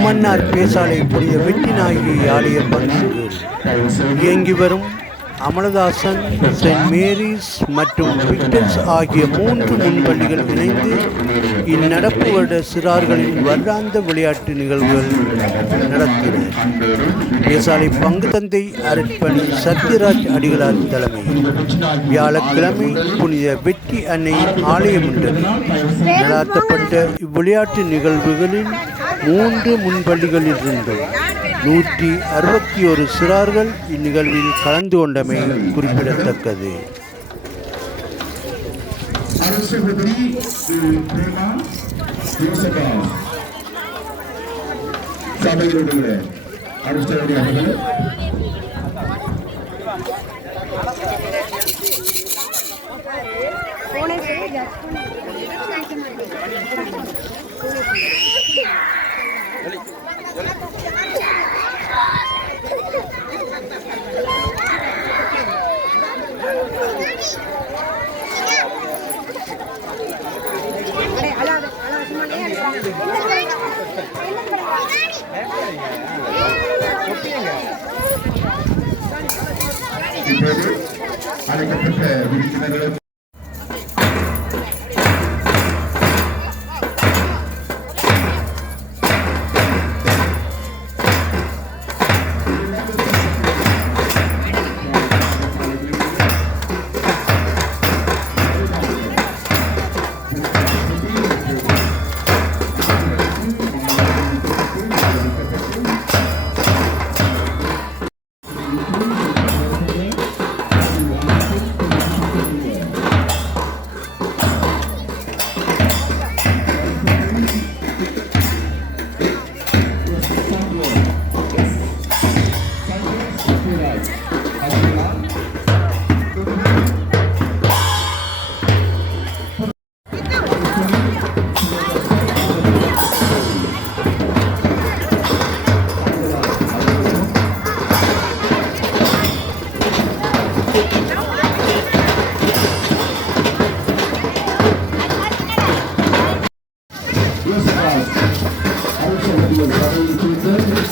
மன்னார் பேசாலை புதிய வெட்டிநாயகி ஆலய பங்கு இயங்கி வரும் அமலதாசன் செயின்ட் மேரிஸ் மற்றும் விக்டர்ஸ் ஆகிய மூன்று முன்பள்ளிகள் இணைந்து இந்நடப்பு வருட சிறார்களின் வருடாந்த விளையாட்டு நிகழ்வுகள் நடத்தின பேசாலை பங்கு தந்தை அரட்பணி சத்யராஜ் அடிகளார் தலைமை வியாழக்கிழமை புனித வெற்றி அன்னையின் ஆலயம் ஒன்றில் நடாத்தப்பட்ட இவ்விளையாட்டு நிகழ்வுகளில் மூன்று முன்பள்ளிகளில் இருந்தும் நூற்றி அறுபத்தி ஒரு சிறார்கள் இந்நிகழ்வில் கலந்து கொண்டமை குறிப்பிடத்தக்கது. Harus prepared. We need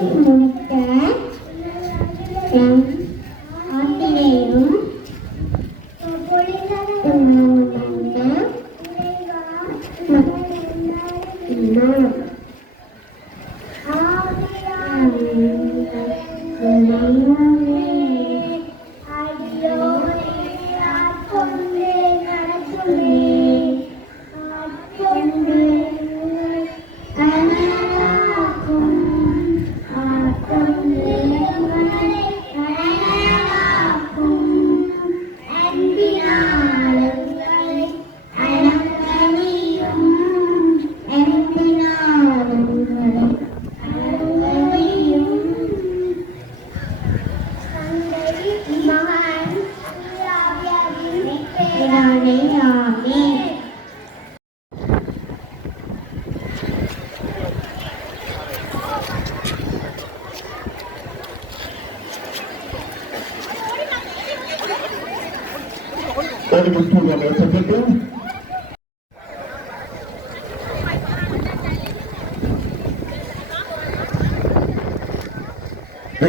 cảm ơn cả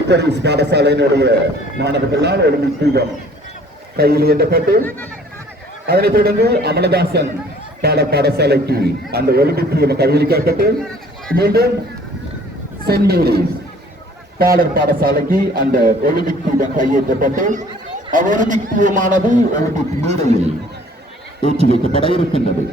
Victory's பாடசாலையினுடைய மாணவர்களால் ஒலிம்பிக் தீபம் கையில் ஏற்றப்பட்டு அதனைத் தொடர்ந்து அமலதாசன் பாட பாடசாலைக்கு அந்த ஒலிம்பிக் தூபம் கையளிக்கப்பட்டு மீண்டும் சென்ட் மேரிஸ் பாடல் பாடசாலைக்கு அந்த ஒலிம்பிக் தீபம் கையேற்றப்பட்டு அவ்வொலிம்பிக் தீபமானது ஒலிம்பிக் மேடையில் ஏற்றி வைக்கப்பட இருக்கின்றது.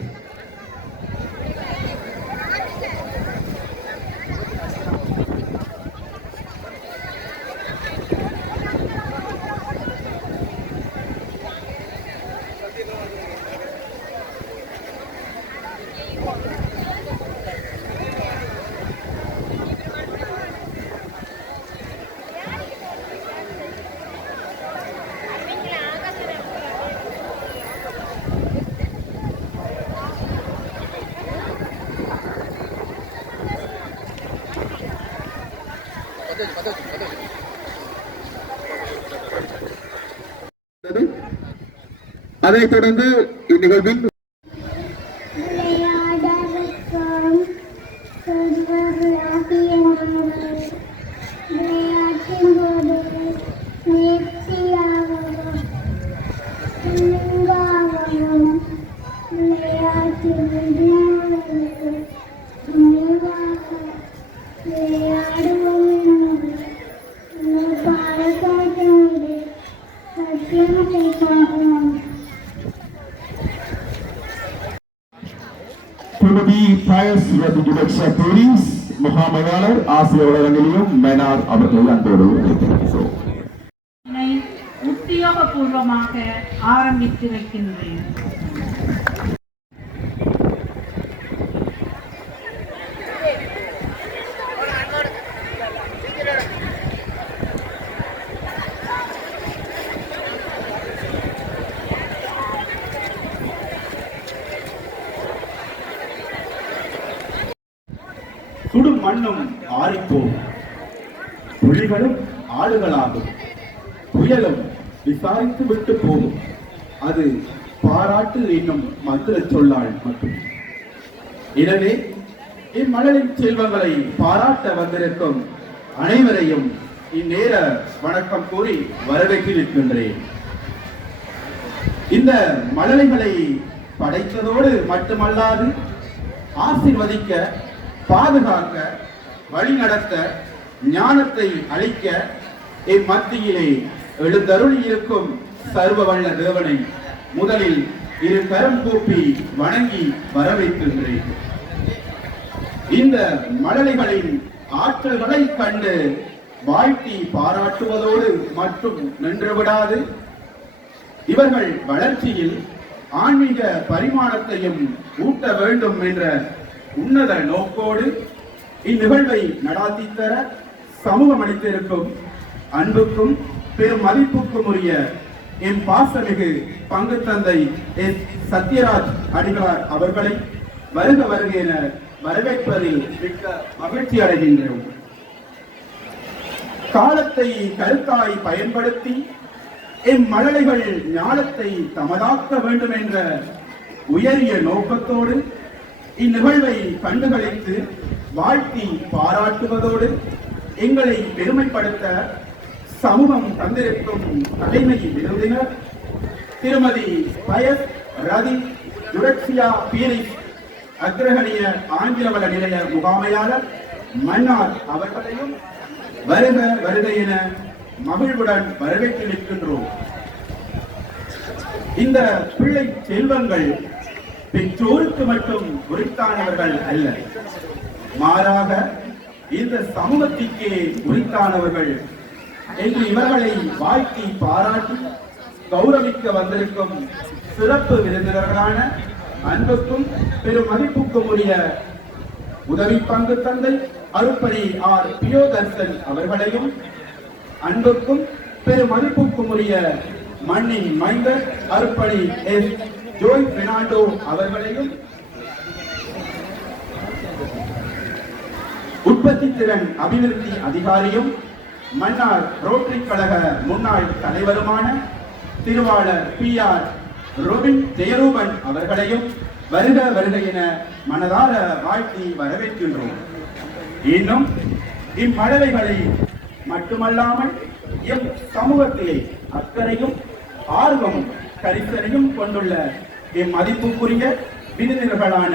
அதைத் தொடர்ந்து இந்நிகழ்வில் மேனார் அவர்கள் அன்போடு அழைக்கிறோம் உத்தியோகபூர்வமாக ஆரம்பித்து வைக்கின்றேன் மண்ணும் ஆறிப்போம். புலிகளும் புயலும் விசாரித்து விட்டு போகும். அது பாராட்டு என்னும் மந்திர சொல்லாள் மட்டும். எனவே இம்மகளின் செல்வங்களை பாராட்ட வந்திருக்கும் அனைவரையும் இந்நேர வணக்கம் கூறி வரவேற்றிருக்கின்றேன் இந்த மழலைகளை படைத்ததோடு மட்டுமல்லாது ஆசிர்வதிக்க பாதுகாக்க வழிநடத்த ஞானத்தை அளிக்க என் மத்தியிலே எழுந்தருளி இருக்கும் சர்வ வல்ல தேவனை முதலில் இரு கரம் கூப்பி வணங்கி வரவேற்கின்றேன். இந்த மழலைகளின் ஆற்றல்களை கண்டு வாழ்த்தி பாராட்டுவதோடு மட்டும் நின்றுவிடாது. இவர்கள் வளர்ச்சியில் ஆன்மீக பரிமாணத்தையும் ஊட்ட வேண்டும் என்ற உன்னத நோக்கோடு இந்நிகழ்வை நடாத்தி தர சமூகம் அளித்திருக்கும் அன்புக்கும் பெரும் மதிப்புக்கும் உரிய என் பாசமிகு பங்கு தந்தை எஸ். சத்யராஜ் அடிகளார் அவர்களை வருக வருக என வரவேற்பதில் மிக்க மகிழ்ச்சி அடைகின்றோம் காலத்தை கருத்தாய் பயன்படுத்தி இம்மழலைகள் ஞானத்தை தமதாக்க வேண்டும் என்ற உயரிய நோக்கத்தோடு இந்நிகழ்வை கண்டுகளித்து வாழ்த்தி பாராட்டுவதோடு எங்களை பெருமைப்படுத்த சமூகம் தந்திருக்கும் தலைமை விருந்தினர் திருமதி பயஸ் ரதி யுரக்சியா பீரிஸ் அக்ரஹணிய ஆங்கிலவள நிலைய முகாமையாளர் மன்னார் அவர்களையும் வருக வருக என மகிழ்வுடன் வரவேற்று நிற்கின்றோம். இந்த பிள்ளை செல்வங்கள் பெற்றோருக்கு மட்டும் உரித்தானவர்கள் அல்ல. மாறாக இந்த சமூகத்திற்கே உரித்தானவர்கள் என்று இவர்களை வாழ்த்தி பாராட்டி கௌரவிக்க வந்திருக்கும் சிறப்பு விருந்தினர்களான அன்புக்கும் பெரும் மதிப்புக்கும் உரிய உதவி பங்கு தந்தை அருப்பணி ஆர் பியோதர்சன் அவர்களையும் அன்புக்கும் பெரும் மதிப்புக்கும் உரிய மண்ணின் மைந்தர் அருப்பணி எஸ் ஜோய் பெர்னாண்டோ அவர்களையும் உற்பத்தி திறன் அபிவிருத்தி அதிகாரியும் மன்னார் ரோட்டரி கழக முன்னாள் தலைவருமான திருவாளர் பி ஆர் ரோபின் ஜெயரூபன் அவர்களையும் வருக வருக என மனதார வாழ்த்தி வரவேற்கின்றோம். இன்னும் இம்மழலைகளை மட்டுமல்லாமல் எம் சமூகத்திலே அக்கறையும் ஆர்வமும் கரிசனையும் கொண்டுள்ள எம் மதிப்புக்குரிய விருந்தினர்களான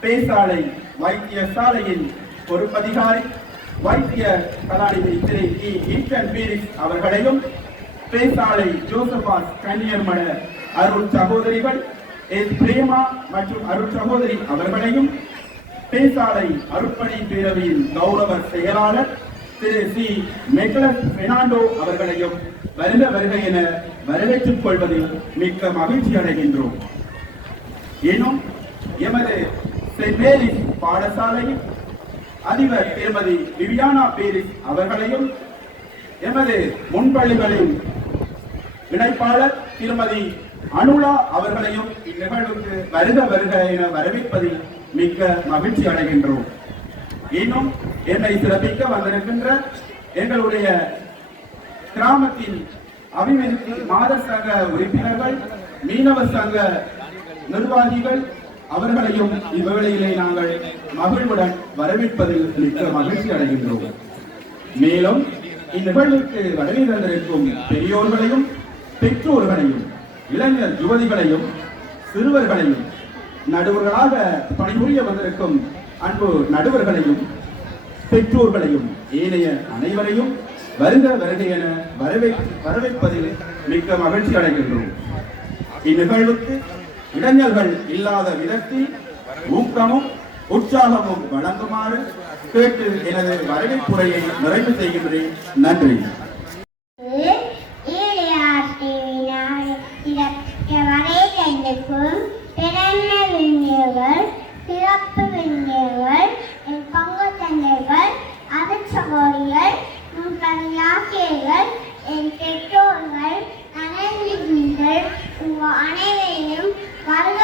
பேசாலை வைத்தியசாலையின் பொறுப்பதிகாரி வைத்திய கலாநிதி திரு இ ஈட்டன் பீரிஸ் அவர்களையும் பேசாலை ஜோசபாஸ் கன்னியர்மட அருள் சகோதரிகள் எஸ் பிரேமா மற்றும் அருள் சகோதரி அவர்களையும் பேசாலை அருட்பணி பேரவையின் கௌரவ செயலாளர் திரு சி மெக்லஸ் பெர்னாண்டோ அவர்களையும் வருக வருக என வரவேற்றுக் கொள்வதில் மிக்க மகிழ்ச்சி அடைகின்றோம். எனும் எமது சென்ட் மேரிஸ் பாடசாலையில் அதிபர் திருமதி விவியானா பீரிஸ் அவர்களையும் எமது முன்பள்ளிகளின் இணைப்பாளர் திருமதி அனுலா அவர்களையும் இந்நிகழ்வுக்கு வருக வருக என வரவேற்பதில் மிக்க மகிழ்ச்சி அடைகின்றோம். இன்னும் என்னை சிறப்பிக்க வந்திருக்கின்ற எங்களுடைய கிராமத்தின் அபிவிருத்தி மாத சங்க உறுப்பினர்கள் மீனவ சங்க நிர்வாகிகள் அவர்களையும் இவ்வேளையிலே நாங்கள் மகிழ்வுடன் வரவேற்பதில் மிக்க மகிழ்ச்சி அடைகின்றோம். மேலும் இந்நிகழ்வுக்கு வருகை தந்திருக்கும் பெரியோர்களையும் பெற்றோர்களையும் இளைஞர் யுவதிகளையும் சிறுவர்களையும் நடுவர்களாக பணிபுரிய வந்திருக்கும் அன்பு நடுவர்களையும் பெற்றோர்களையும் ஏனைய அனைவரையும் வருக வருக என வரவே வரவேற்பதில் மிக்க மகிழ்ச்சி அடைகின்றோம். இந்நிகழ்வுக்கு இளைஞர்கள் இல்லாத விதத்தில் ஊக்கமும் உற்சாகமும் வழங்குமாறு கேட்டு எனது வரவேற்புரையை நிறைவு செய்கின்றேன். நன்றி. ஈழையாற்றினால் சிறப்பு விஞ்ஞர்கள் பங்கு தந்தைகள் என் பெற்றோர்கள் உங்கள் அனைவரும் வருக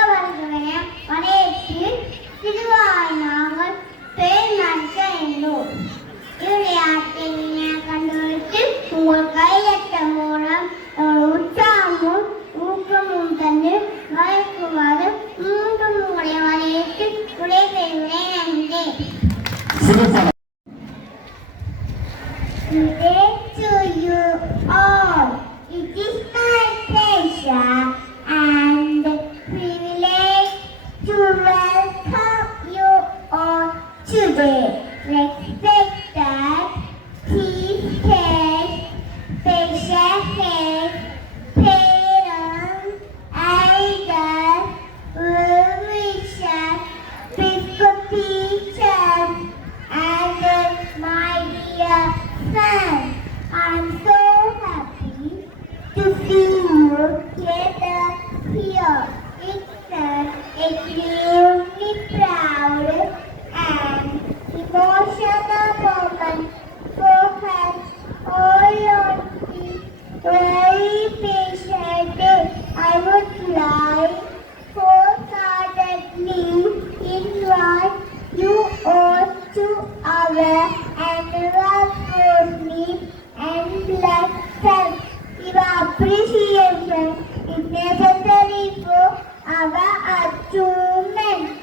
color and love for me and black self. Your appreciation is necessary for our achievement.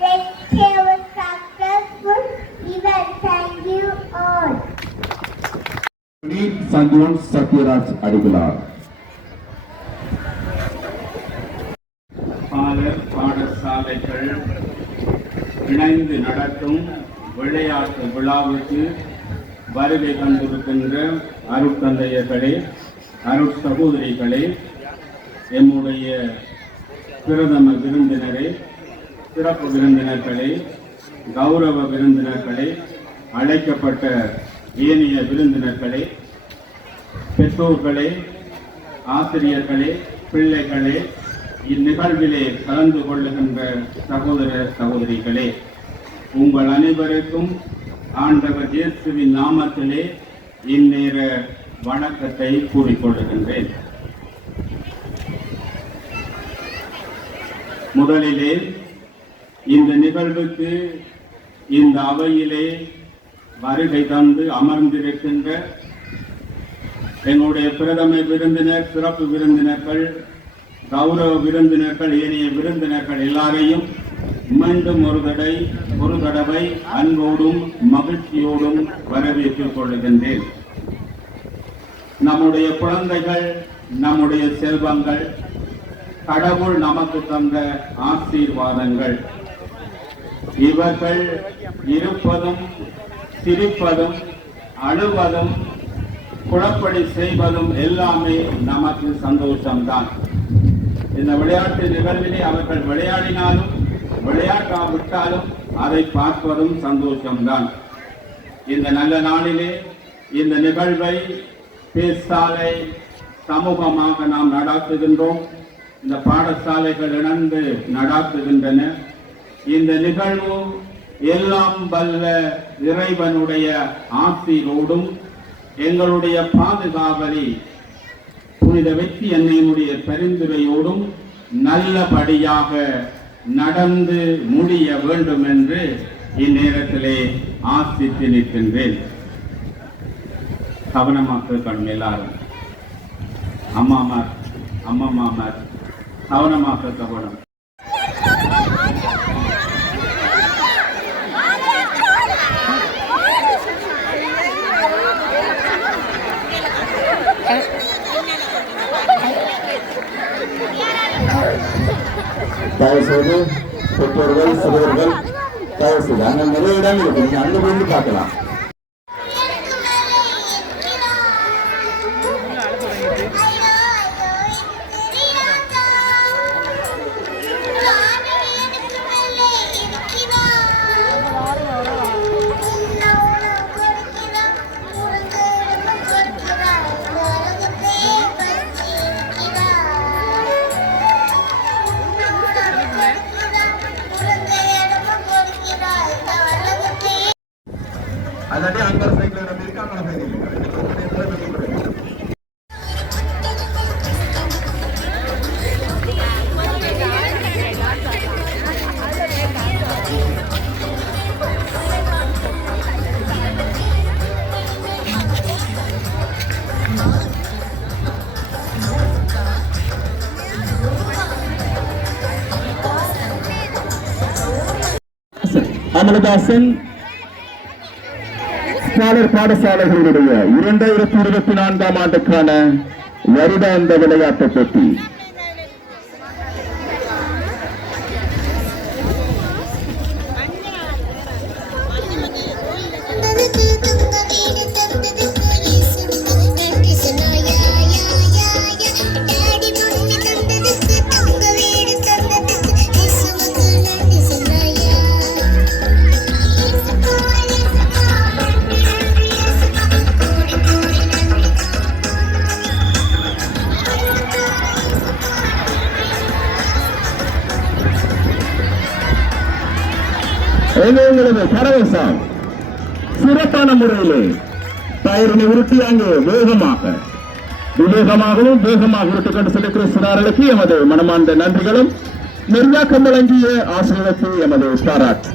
Let's have a successful event. Thank you all. Sunil Sanjyon Satyaraj Adigalar. விளையாட்டு விழாவுக்கு வருகை தந்திருக்கின்ற அருட்தந்தையர்களே அருட் சகோதரிகளே எம்முடைய பிரதம விருந்தினரே சிறப்பு விருந்தினர்களே கௌரவ விருந்தினர்களே அழைக்கப்பட்ட ஏனைய விருந்தினர்களே பெற்றோர்களே ஆசிரியர்களே பிள்ளைகளே இந்நிகழ்விலே கலந்து கொள்ளுகின்ற சகோதர சகோதரிகளே உங்கள் அனைவருக்கும் ஆண்டவர் இயேசுவின் நாமத்திலே இந்நேர வணக்கத்தை கூறிக்கொள்கின்றேன் முதலிலே இந்த நிகழ்வுக்கு இந்த அவையிலே வருகை தந்து அமர்ந்திருக்கின்ற எங்களுடைய பிரதம விருந்தினர் சிறப்பு விருந்தினர்கள் கௌரவ விருந்தினர்கள் ஏனைய விருந்தினர்கள் எல்லாரையும் மீண்டும் ஒரு தடை ஒரு தடவை அன்போடும் மகிழ்ச்சியோடும் வரவேற்றுக் கொள்கின்றேன். நம்முடைய குழந்தைகள் நம்முடைய செல்வங்கள் கடவுள் நமக்கு தந்த ஆசீர்வாதங்கள். இவர்கள் இருப்பதும் சிரிப்பதும் அழுவதும் குழப்படி செய்வதும் எல்லாமே நமக்கு சந்தோஷம்தான். இந்த விளையாட்டு நிகழ்விலே அவர்கள் விளையாடினாலும் விளையாட்டாவிட்டாலும் அதை பார்ப்பதும் சந்தோஷம்தான். இந்த நல்ல நாளிலே இந்த நிகழ்வை பேசாலை சமூகமாக நாம் நடாத்துகின்றோம். இந்த பாடசாலைகள் இணைந்து நடாத்துகின்றன. இந்த நிகழ்வு எல்லாம் வல்ல இறைவனுடைய ஆசிரோடும் எங்களுடைய பாதுகாவலி புனித வெற்றி அன்னையினுடைய பரிந்துரையோடும் நல்லபடியாக நடந்து முடிய வேண்டும் என்று இந்நேரத்திலே ஆசித்து நிற்கின்றேன். கவனமாக கண் எல்லாரும் அம்மாமார் அம்மம்மாமார் கவனமாக கவனம் தயவுசெய்து பெற்றோர்கள் சிறுவர்கள் தயவு செய்து அங்க நிறைய இடம் இருக்கு நீங்க அங்க போய் பார்க்கலாம். கமலதாசன் பாலர் பாடசாலைகளுடைய இரண்டாயிரத்தி இருபத்தி நான்காம் ஆண்டுக்கான வருடாந்த விளையாட்டு போட்டி. எங்களது பரவசம் சிறப்பான முறையிலே பயிரினை உருட்டி அங்கு வேகமாக விவேகமாகவும் வேகமாக உருட்டுக்கொண்டு செல்லுகிற சிறார்களுக்கு எமது மனமார்ந்த நன்றிகளும் நிர்வாகம் வழங்கிய ஆசிரியருக்கு எமது பாராட்டு.